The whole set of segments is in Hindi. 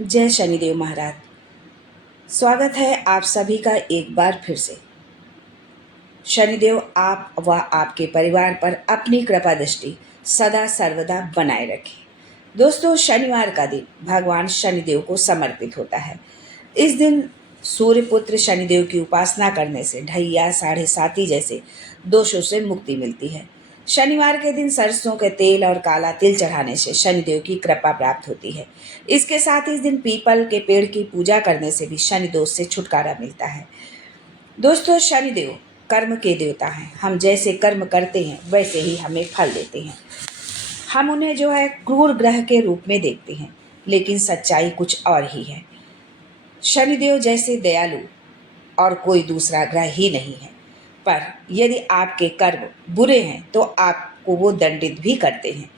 जय शनिदेव महाराज। स्वागत है आप सभी का एक बार फिर से। शनिदेव आप व आपके परिवार पर अपनी कृपा दृष्टि सदा सर्वदा बनाए रखें। दोस्तों, शनिवार का दिन भगवान शनिदेव को समर्पित होता है। इस दिन सूर्यपुत्र शनिदेव की उपासना करने से ढैया साढ़े साती जैसे दोषों से मुक्ति मिलती है। शनिवार के दिन सरसों के तेल और काला तिल चढ़ाने से शनिदेव की कृपा प्राप्त होती है। इसके साथ इस दिन पीपल के पेड़ की पूजा करने से भी शनि दोष से छुटकारा मिलता है। दोस्तों, शनिदेव कर्म के देवता हैं। हम जैसे कर्म करते हैं वैसे ही हमें फल देते हैं। हम उन्हें जो है क्रूर ग्रह के रूप में देखते हैं, लेकिन सच्चाई कुछ और ही है। शनिदेव जैसे दयालु और कोई दूसरा ग्रह ही नहीं है। पर यदि आपके कर्म बुरे हैं तो आपको वो दंडित भी करते हैं।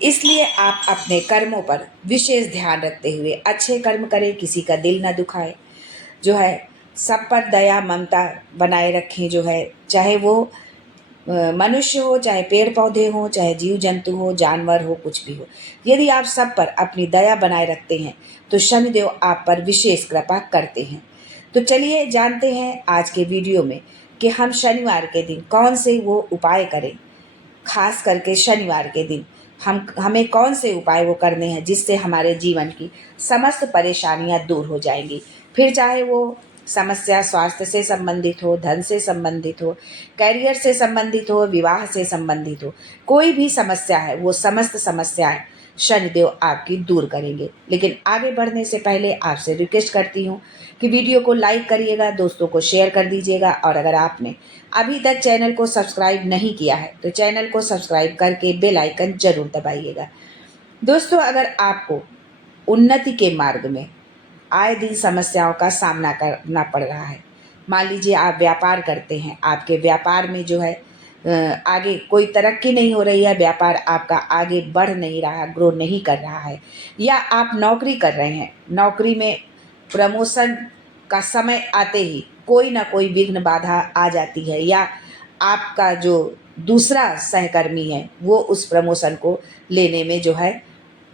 इसलिए आप अपने कर्मों पर विशेष ध्यान रखते हुए अच्छे कर्म करें, किसी का दिल न दुखाए, जो है सब पर दया ममता बनाए रखें। जो है चाहे वो मनुष्य हो, चाहे पेड़ पौधे हो, चाहे जीव जंतु हो, जानवर हो, कुछ भी हो। यदि आप सब पर अपनी दया बनाए रखते हैं तो शनिदेव आप पर विशेष कृपा करते हैं। तो चलिए जानते हैं आज के वीडियो में कि हम शनिवार के दिन कौन से वो उपाय करें। खास करके शनिवार के दिन हमें कौन से उपाय वो करने हैं जिससे हमारे जीवन की समस्त परेशानियां दूर हो जाएंगी। फिर चाहे वो समस्या स्वास्थ्य से संबंधित हो, धन से संबंधित हो, कैरियर से संबंधित हो, विवाह से संबंधित हो, कोई भी समस्या है वो समस्त समस्याएं शनिदेव आपकी दूर करेंगे। लेकिन आगे बढ़ने से पहले आपसे रिक्वेस्ट करती हूँ कि वीडियो को लाइक करिएगा, दोस्तों को शेयर कर दीजिएगा, और अगर आपने अभी तक चैनल को सब्सक्राइब नहीं किया है तो चैनल को सब्सक्राइब करके बेल आइकन जरूर दबाइएगा। दोस्तों, अगर आपको उन्नति के मार्ग में आए दिन समस्याओं का सामना करना पड़ रहा है, मान लीजिए आप व्यापार करते हैं, आपके व्यापार में जो है आगे कोई तरक्की नहीं हो रही है, व्यापार आपका आगे बढ़ नहीं रहा, ग्रो नहीं कर रहा है, या आप नौकरी कर रहे हैं, नौकरी में प्रमोशन का समय आते ही कोई ना कोई विघ्न बाधा आ जाती है, या आपका जो दूसरा सहकर्मी है वो उस प्रमोशन को लेने में जो है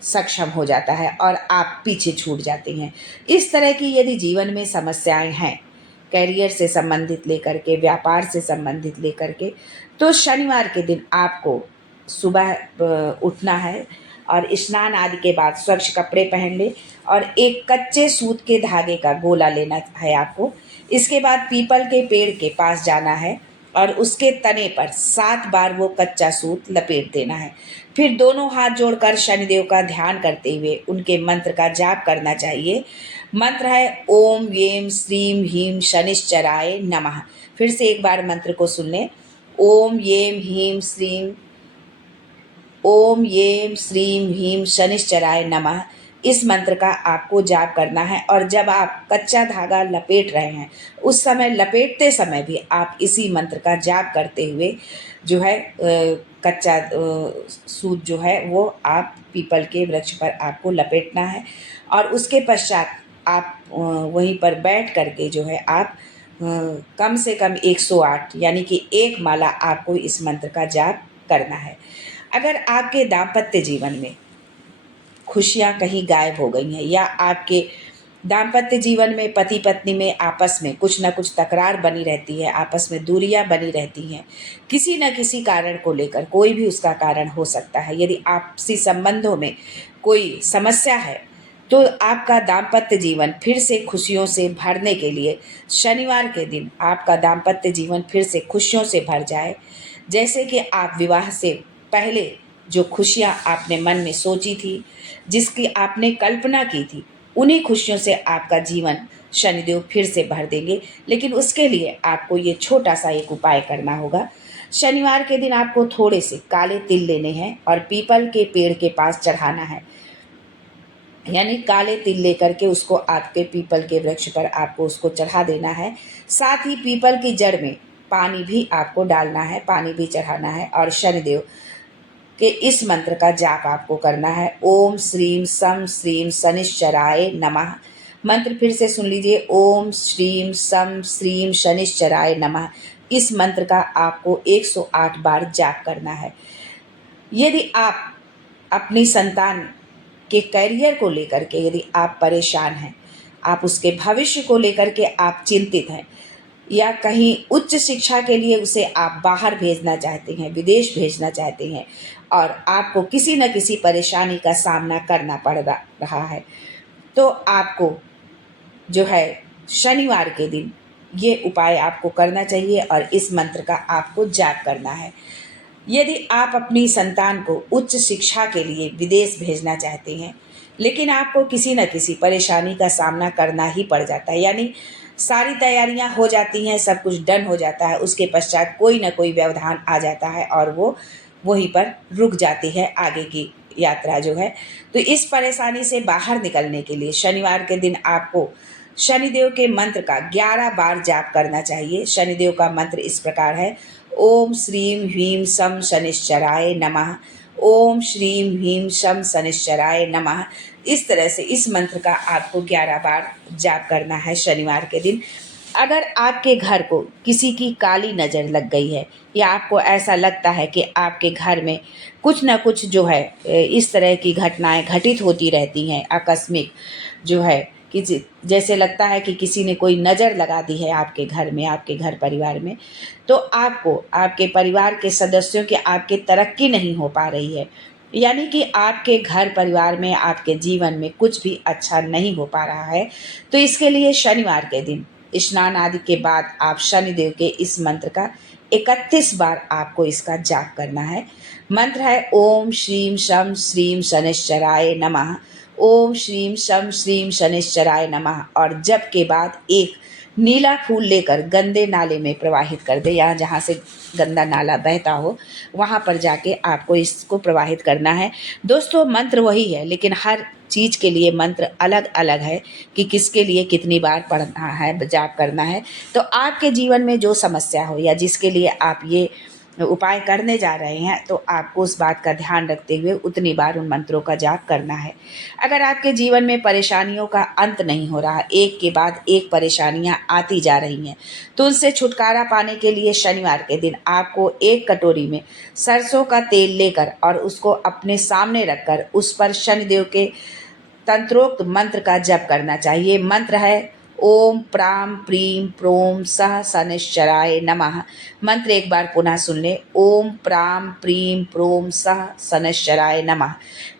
सक्षम हो जाता है और आप पीछे छूट जाते हैं। इस तरह की यदि जीवन में समस्याएं हैं, कैरियर से संबंधित लेकर के, व्यापार से संबंधित लेकर के, तो शनिवार के दिन आपको सुबह उठना है और स्नान आदि के बाद स्वच्छ कपड़े पहन ले और एक कच्चे सूत के धागे का गोला लेना है आपको। इसके बाद पीपल के पेड़ के पास जाना है और उसके तने पर 7 बार वो कच्चा सूत लपेट देना है। फिर दोनों हाथ जोड़कर शनिदेव का ध्यान करते हुए उनके मंत्र का जाप करना चाहिए। मंत्र है ओम येम श्रीम ह्रीम शनिश्चराय नमः। फिर से एक बार मंत्र को सुन लें। ओम येम ह्रीम श्रीम, ओम येम श्रीम ह्रीम शनिश्चराय नमः। इस मंत्र का आपको जाप करना है और जब आप कच्चा धागा लपेट रहे हैं उस समय, लपेटते समय भी आप इसी मंत्र का जाप करते हुए जो है कच्चा सूत जो है वो आप पीपल के वृक्ष पर आपको लपेटना है और उसके पश्चात आप वहीं पर बैठ करके जो है आप कम से कम 108 यानी कि एक माला आपको इस मंत्र का जाप करना है। अगर आपके दाम्पत्य जीवन में खुशियां कहीं गायब हो गई हैं या आपके दाम्पत्य जीवन में पति पत्नी में आपस में कुछ न कुछ तकरार बनी रहती है, आपस में दूरियां बनी रहती हैं, किसी न किसी कारण को लेकर, कोई भी उसका कारण हो सकता है। यदि आपसी संबंधों में कोई समस्या है तो आपका दाम्पत्य जीवन फिर से खुशियों से भरने के लिए शनिवार के दिन आपका दाम्पत्य जीवन फिर से खुशियों से भर जाए, जैसे कि आप विवाह से पहले जो खुशियां आपने मन में सोची थी, जिसकी आपने कल्पना की थी, उन्हीं खुशियों से आपका जीवन शनिदेव फिर से भर देंगे। लेकिन उसके लिए आपको ये छोटा सा एक उपाय करना होगा। शनिवार के दिन आपको थोड़े से काले तिल लेने हैं और पीपल के पेड़ के पास चढ़ाना है, यानी काले तिल लेकर के उसको आपके पीपल के वृक्ष पर आपको उसको चढ़ा देना है। साथ ही पीपल की जड़ में पानी भी आपको डालना है, पानी भी चढ़ाना है और शनिदेव के इस मंत्र का जाप आपको करना है। ओम श्रीम सम श्रीम शनिश्चराय नमः। मंत्र फिर से सुन लीजिए। ओम श्रीम सम श्रीम शनिश्चराय नमः। इस मंत्र का आपको 108 बार जाप करना है। यदि आप अपनी संतान के करियर को लेकर के यदि आप परेशान हैं, आप उसके भविष्य को लेकर के आप चिंतित हैं, या कहीं उच्च शिक्षा के लिए उसे आप बाहर भेजना चाहते हैं, विदेश भेजना चाहते हैं, और आपको किसी न किसी परेशानी का सामना करना पड़ रहा है, तो आपको जो है शनिवार के दिन ये उपाय आपको करना चाहिए और इस मंत्र का आपको जाप करना है। यदि आप अपनी संतान को उच्च शिक्षा के लिए विदेश भेजना चाहते हैं, लेकिन आपको किसी न किसी परेशानी का सामना करना ही पड़ जाता है, यानी सारी तैयारियां हो जाती हैं, सब कुछ डन हो जाता है, उसके पश्चात कोई न कोई व्यवधान आ जाता है और वो वहीं पर रुक जाती है आगे की यात्रा जो है। तो इस परेशानी से बाहर निकलने के लिए शनिवार के दिन आपको शनिदेव के मंत्र का 11 बार जाप करना चाहिए। शनिदेव का मंत्र इस प्रकार है: ओम श्रीम ह्रीम शम शनिश्चराय नमः, ओम श्रीम ह्रीम शम शनिश्चराय नमः। इस तरह से इस मंत्र का आपको 11 बार जाप करना है शनिवार के दिन। अगर आपके घर को किसी की काली नज़र लग गई है, या आपको ऐसा लगता है कि आपके घर में कुछ न कुछ जो है इस तरह की घटनाएं घटित होती रहती हैं, आकस्मिक जो है, किसी जैसे लगता है कि किसी ने कोई नज़र लगा दी है आपके घर में, आपके घर परिवार में, तो आपको आपके परिवार के सदस्यों की आपके तरक्की नहीं हो पा रही है, यानी कि आपके घर परिवार में, आपके जीवन में कुछ भी अच्छा नहीं हो पा रहा है, तो इसके लिए शनिवार के दिन स्नान आदि के बाद आप शनिदेव के इस मंत्र का 31 बार आपको इसका जाप करना है। मंत्र है: ओम श्रीम शम श्रीम शनिश्चराय नमः, ओम श्रीम शम श्रीम शनिश्चराय नमः। और जप के बाद एक नीला फूल लेकर गंदे नाले में प्रवाहित कर दे, या जहाँ से गंदा नाला बहता हो वहाँ पर जाके आपको इसको प्रवाहित करना है। दोस्तों, मंत्र वही है, लेकिन हर चीज़ के लिए मंत्र अलग अलग है कि किसके लिए कितनी बार पढ़ना है, जाप करना है। तो आपके जीवन में जो समस्या हो या जिसके लिए आप ये उपाय करने जा रहे हैं, तो आपको उस बात का ध्यान रखते हुए उतनी बार उन मंत्रों का जाप करना है। अगर आपके जीवन में परेशानियों का अंत नहीं हो रहा, एक के बाद एक परेशानियां आती जा रही हैं, तो उनसे छुटकारा पाने के लिए शनिवार के दिन आपको एक कटोरी में सरसों का तेल लेकर और उसको अपने सामने रखकर उस पर शनिदेव के तंत्रोक्त मंत्र का जप करना चाहिए। मंत्र है: ओम प्राम प्रीम प्रोम सह शनिश्चराय नमः। मंत्र एक बार पुनः सुन ले: ओम प्राम प्रीम प्रोम सह शनिश्चराय नमः।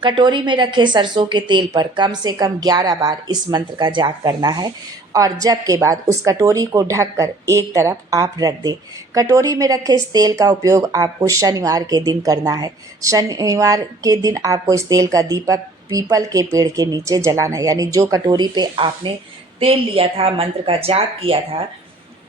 कटोरी में रखे सरसों के तेल पर कम से कम 11 बार इस मंत्र का जाप करना है, और जप के बाद उस कटोरी को ढककर एक तरफ आप रख दें। कटोरी में रखे इस तेल का उपयोग आपको शनिवार के दिन करना है। शनिवार के दिन आपको इस तेल का दीपक पीपल के पेड़ के नीचे जलाना है, यानी जो कटोरी पे आपने तेल लिया था, मंत्र का जाप किया था,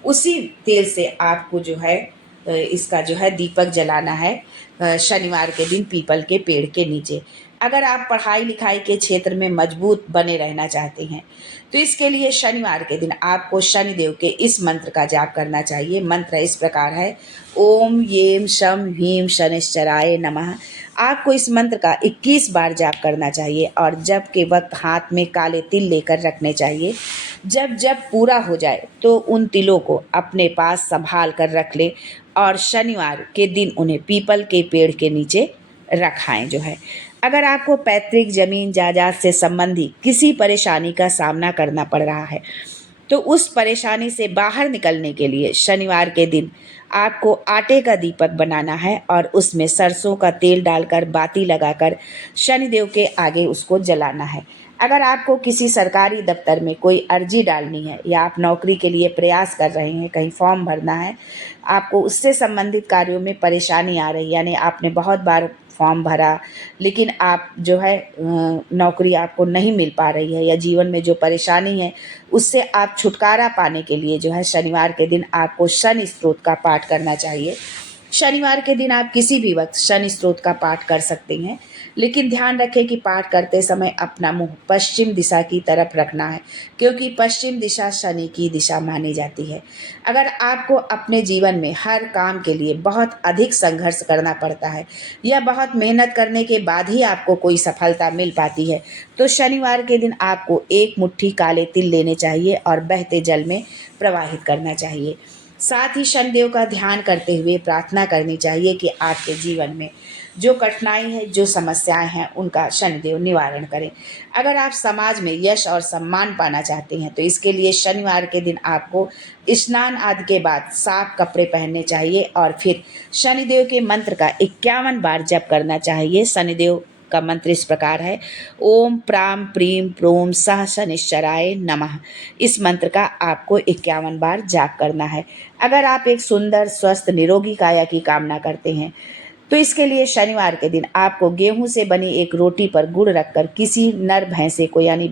उसी तेल से आपको जो है इसका जो है दीपक जलाना है शनिवार के दिन पीपल के पेड़ के नीचे। अगर आप पढ़ाई लिखाई के क्षेत्र में मजबूत बने रहना चाहते हैं, तो इसके लिए शनिवार के दिन आपको शनिदेव के इस मंत्र का जाप करना चाहिए। मंत्र इस प्रकार है: ओम येम शम ह्रीम शनिश्चराय नमः। आपको इस मंत्र का 21 बार जाप करना चाहिए, और जप के वक्त हाथ में काले तिल लेकर रखने चाहिए। जब जब पूरा हो जाए तो उन तिलों को अपने पास संभाल कर रख लें, और शनिवार के दिन उन्हें पीपल के पेड़ के नीचे रखाएं जो है। अगर आपको पैतृक जमीन जायदाद से संबंधी किसी परेशानी का सामना करना पड़ रहा है, तो उस परेशानी से बाहर निकलने के लिए शनिवार के दिन आपको आटे का दीपक बनाना है, और उसमें सरसों का तेल डालकर बाती लगाकर शनिदेव के आगे उसको जलाना है। अगर आपको किसी सरकारी दफ्तर में कोई अर्जी डालनी है, या आप नौकरी के लिए प्रयास कर रहे हैं, कहीं फॉर्म भरना है, आपको उससे संबंधित कार्यों में परेशानी आ रही, यानी आपने बहुत बार फॉर्म भरा लेकिन आप जो है नौकरी आपको नहीं मिल पा रही है, या जीवन में जो परेशानी है उससे आप छुटकारा पाने के लिए जो है शनिवार के दिन आपको शनि स्तोत्र का पाठ करना चाहिए। शनिवार के दिन आप किसी भी वक्त शनि स्तोत्र का पाठ कर सकते हैं, लेकिन ध्यान रखें कि पाठ करते समय अपना मुंह पश्चिम दिशा की तरफ रखना है, क्योंकि पश्चिम दिशा शनि की दिशा मानी जाती है। अगर आपको अपने जीवन में हर काम के लिए बहुत अधिक संघर्ष करना पड़ता है, या बहुत मेहनत करने के बाद ही आपको कोई सफलता मिल पाती है, तो शनिवार के दिन आपको एक मुट्ठी काले तिल लेने चाहिए और बहते जल में प्रवाहित करना चाहिए। साथ ही शनिदेव का ध्यान करते हुए प्रार्थना करनी चाहिए कि आपके जीवन में जो कठिनाई है, जो समस्याएं हैं, उनका शनिदेव निवारण करें। अगर आप समाज में यश और सम्मान पाना चाहते हैं तो इसके लिए शनिवार के दिन आपको स्नान आदि के बाद साफ कपड़े पहनने चाहिए और फिर शनिदेव के मंत्र का 51 बार जप करना चाहिए। शनिदेव का मंत्र इस प्रकार है, ओम प्राम प्रीम प्रोम सह शनिश्चराय नमः। इस मंत्र का आपको 51 बार जाप करना है। अगर आप एक सुंदर स्वस्थ निरोगी काया की कामना करते हैं तो इसके लिए शनिवार के दिन आपको गेहूं से बनी एक रोटी पर गुड़ रखकर किसी नर भैंसे को, यानी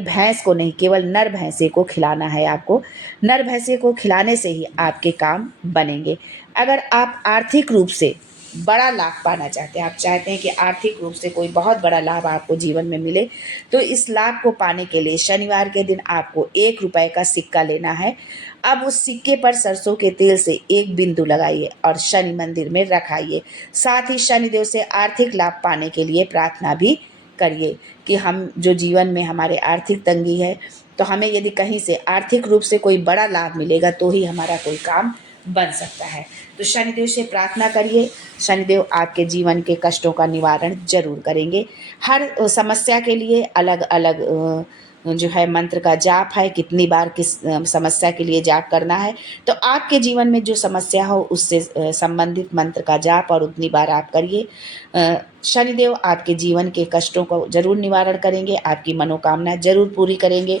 भैंस को नहीं, केवल नर भैंसे को खिलाना है। आपको नर भैंसे को खिलाने से ही आपके काम बनेंगे। अगर आप आर्थिक रूप से बड़ा लाभ पाना चाहते हैं, आप चाहते हैं कि आर्थिक रूप से कोई बहुत बड़ा लाभ आपको जीवन में मिले, तो इस लाभ को पाने के लिए शनिवार के दिन आपको 1 रुपए का सिक्का लेना है। अब उस सिक्के पर सरसों के तेल से एक बिंदु लगाइए और शनि मंदिर में रखाइए। साथ ही शनिदेव से आर्थिक लाभ पाने के लिए प्रार्थना भी करिए कि हम जो जीवन में हमारे आर्थिक तंगी है, तो हमें यदि कहीं से आर्थिक रूप से कोई बड़ा लाभ मिलेगा तो ही हमारा कोई काम बन सकता है। तो शनिदेव से प्रार्थना करिए, शनिदेव आपके जीवन के कष्टों का निवारण जरूर करेंगे। हर समस्या के लिए अलग अलग जो है मंत्र का जाप है, कितनी बार किस समस्या के लिए जाप करना है। तो आपके जीवन में जो समस्या हो उससे संबंधित मंत्र का जाप और उतनी बार आप करिए। शनिदेव आपके जीवन के कष्टों को जरूर निवारण करेंगे, आपकी मनोकामना जरूर पूरी करेंगे।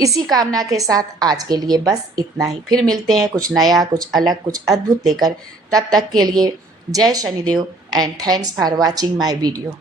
इसी कामना के साथ आज के लिए बस इतना ही। फिर मिलते हैं कुछ नया, कुछ अलग, कुछ अद्भुत लेकर। तब तक के लिए जय Shanidev and thanks for watching my video.